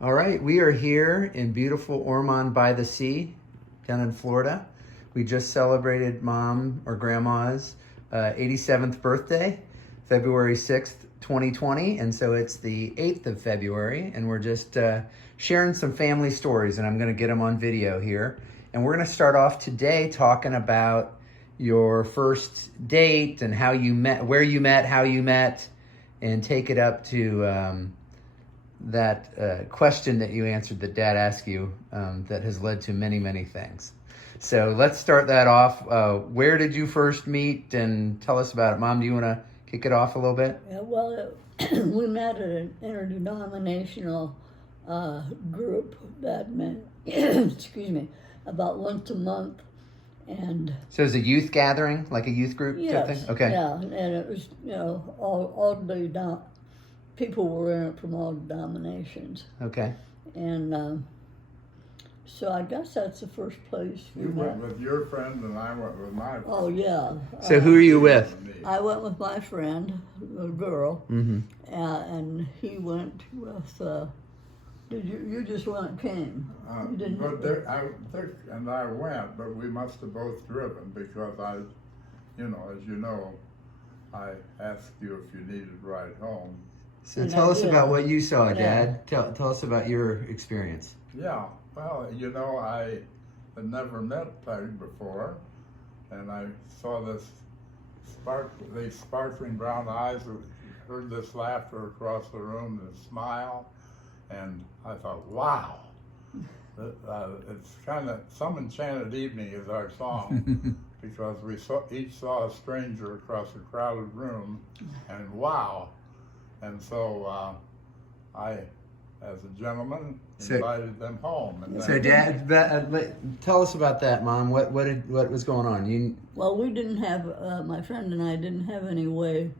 All right, we are here in beautiful Ormond by the Sea, down in Florida. We just celebrated Mom or Grandma's 87th birthday, February 6th, 2020. And so it's the 8th of February, and we're just sharing some family stories, and I'm going to get them on video here. And we're going to start off today talking about your first date and how you met, where you met, how you met, and take it up to that question that you answered that Dad asked you that has led to many, many things. So let's start that off. Where did you first meet, and tell us about it? Mom, do you want to kick it off a little bit? Yeah, well, we met at an interdenominational group that met, excuse me, about once a month. And so it's a youth gathering, like a youth group yes, type thing? Okay. Yeah, and it was, all the people were in it from all denominations. Okay. And so I guess that's the first place we You met. went with your friend and I went with my friend. Oh, yeah. So who are you with? I went with my friend, a girl, Mm-hmm. and he went with, you just went and came. You didn't. But Dick and I went, but we must have both driven because as you know, I asked you if you needed a ride home. So And tell I us did. about what you saw, Yeah. Dad. Tell us about your experience. Yeah, well, I had never met Peg before, and I saw these sparkling brown eyes, heard this laughter across the room, this smile, and I thought, wow. It's kind of Some Enchanted Evening is our song because we each saw a stranger across a crowded room, and wow. And so I, as a gentleman, invited them home. And So Dad, tell us about that, Mom. What was going on? Well, we didn't have, my friend and I didn't have any way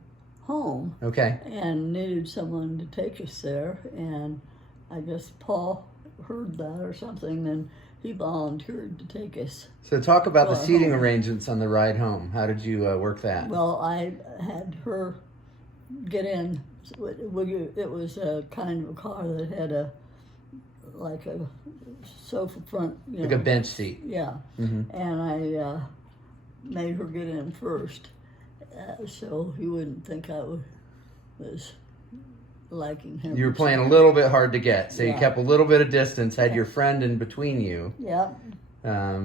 home Okay. and needed someone to take us there. And I guess Paul heard that or something, and he volunteered to take us. So talk about the Well, seating home. arrangements on the ride home. How did you work that? Well, I had her get in. It was a kind of a car that had like a sofa front, Like a bench seat. Yeah, Mm-hmm. and I made her get in first, so he wouldn't think I was liking him. You were playing a little bit hard to get, so you Yeah. kept a little bit of distance, had your friend in between you. Yeah.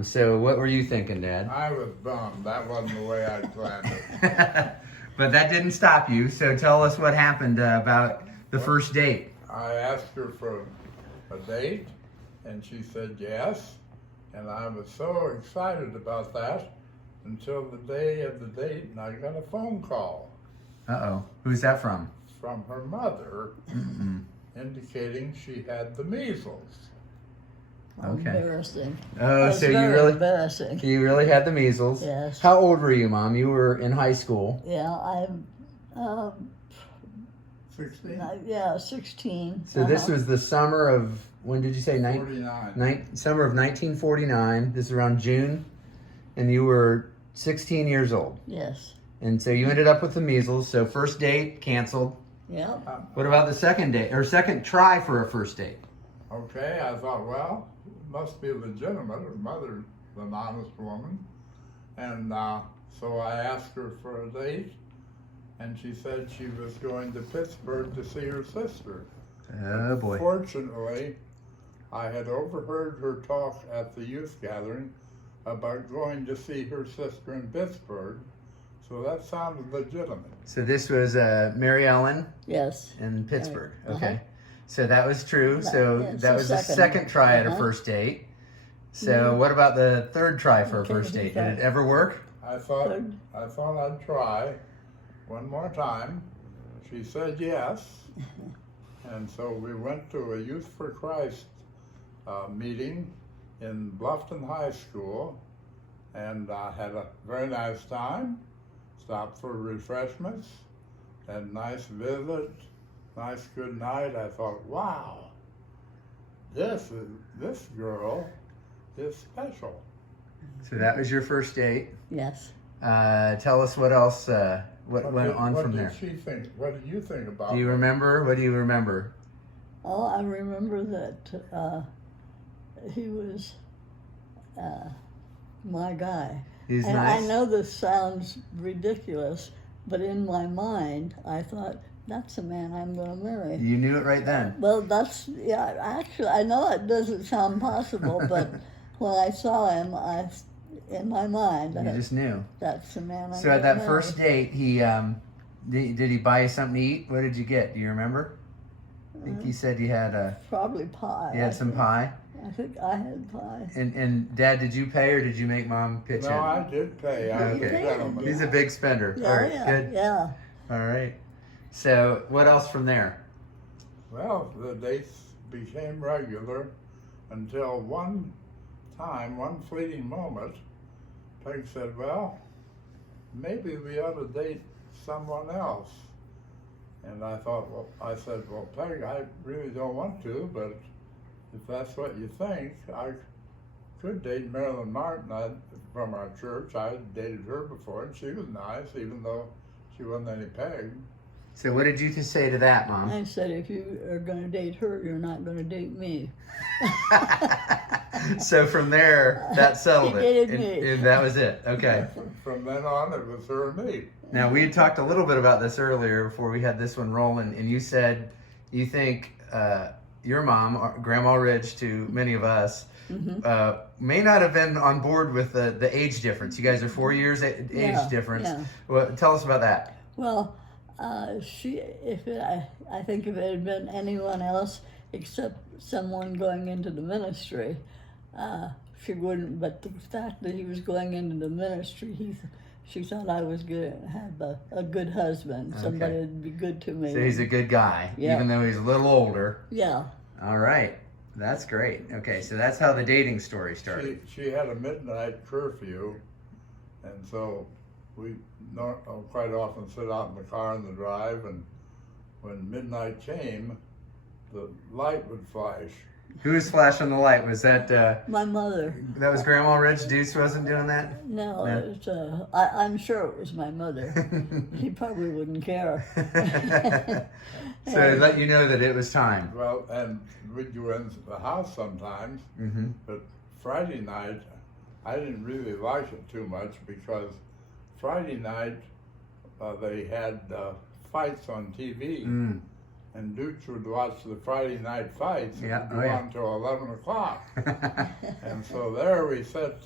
So what were you thinking, Dad? I was bummed. That wasn't the way I planned it. But that didn't stop you, so tell us what happened about the first date. I asked her for a date, and she said yes, and I was so excited about that until the day of the date, and I got a phone call Uh-oh. Who's that from? from her mother indicating she had the measles. Okay. Embarrassing. Oh, That's so you very really embarrassing. had the measles. Yes. How old were you, Mom? You were in high school. Yeah, I'm. 16? 16. So this was the summer of, when did you say? 49. Summer of 1949. This is around June. And you were 16 years old. Yes. And so you ended up with the measles. So first date canceled. Yeah. What about the second date, or second try for a first date? Okay, I thought, well, it must be legitimate. Her mother's an honest woman. And so I asked her for a date, and she said she was going to Pittsburgh to see her sister. Oh boy. Fortunately, I had overheard her talk at the youth gathering about going to see her sister in Pittsburgh, so that sounded legitimate. So this was Mary Ellen Yes. in Pittsburgh. Right. Okay. So that was true. So Yeah, it's that the was the second. second try at a Uh-huh. first date. So what about the third try for a Okay, first date? Did okay. it ever work? I thought Good. I'd try one more time. She said yes, and so we went to a Youth for Christ meeting in Bluffton High School, and I had a very nice time. Stopped for refreshments, had a nice visit, nice good night. I thought, wow, this girl is special. So that was your first date. Yes. Tell us what else, what went on from there. What did she think? What did you think about Do you it? remember? What do you remember? Oh, I remember that he was my guy. He's And nice. I know this sounds ridiculous, but in my mind, I thought, that's the man I'm going to marry. You knew it right then. Well, yeah, actually, I know it doesn't sound possible, but when I saw him, in my mind, You just knew. that's the man I'm So going at to that marry. first date, he did he buy you something to eat? What did you get? Do you remember? I think he said you had Probably pie. you had some pie. I think I had pie. And Dad, did you pay or did you make Mom pitch No, in? I did pay. I was a Okay. gentleman. He's a big spender. Yeah, All right, yeah, good. yeah. All right. So what else from there? Well, the dates became regular until one time, one fleeting moment, Peg said, well, maybe we ought to date someone else. And I said, well, Peg, I really don't want to, but if that's what you think, I could date Marilyn Martin from our church. I dated her before, and she was nice, even though she wasn't any Peg. So what did you say to that, Mom? I said, if you are going to date her, you're not going to date me. So from there, that settled He it. dated me. And that was it. Okay. From then on, it was her and me. Now, we had talked a little bit about this earlier before we had this one rolling, and you said you think your mom, Grandma Ridge, to many of us, may not have been on board with the age difference. You guys are 4 years age Yeah, difference. yeah. Well, tell us about that. Well, I think if it had been anyone else except someone going into the ministry, she wouldn't. But the fact that he was going into the ministry, she thought I was going to have a good husband, somebody that'd be good to me. So he's a good guy, Yeah. even though he's a little older. Yeah. All right. That's great. Okay, so that's how the dating story started. She had a midnight curfew, and so we quite often sit out in the car in the drive, and when midnight came, the light would flash. Who was flashing the light? Was that My mother. that was Grandma Ridge? Deuce wasn't doing that? No, Yeah. it was, I'm sure it was my mother. He probably wouldn't care. So it let you know that it was time. Well, and we'd go in the house sometimes, Mm-hmm. but Friday night, I didn't really like it too much because Friday night they had fights on TV. Mm. And Dukes would watch the Friday night fights and Yeah, go oh, yeah. on till 11 o'clock. And so there we sat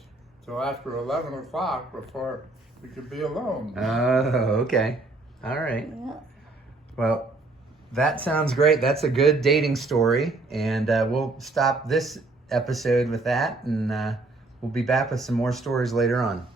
till after 11 o'clock before we could be alone. Oh, okay. All right. Yeah. Well, that sounds great. That's a good dating story. And we'll stop this episode with that. And we'll be back with some more stories later on.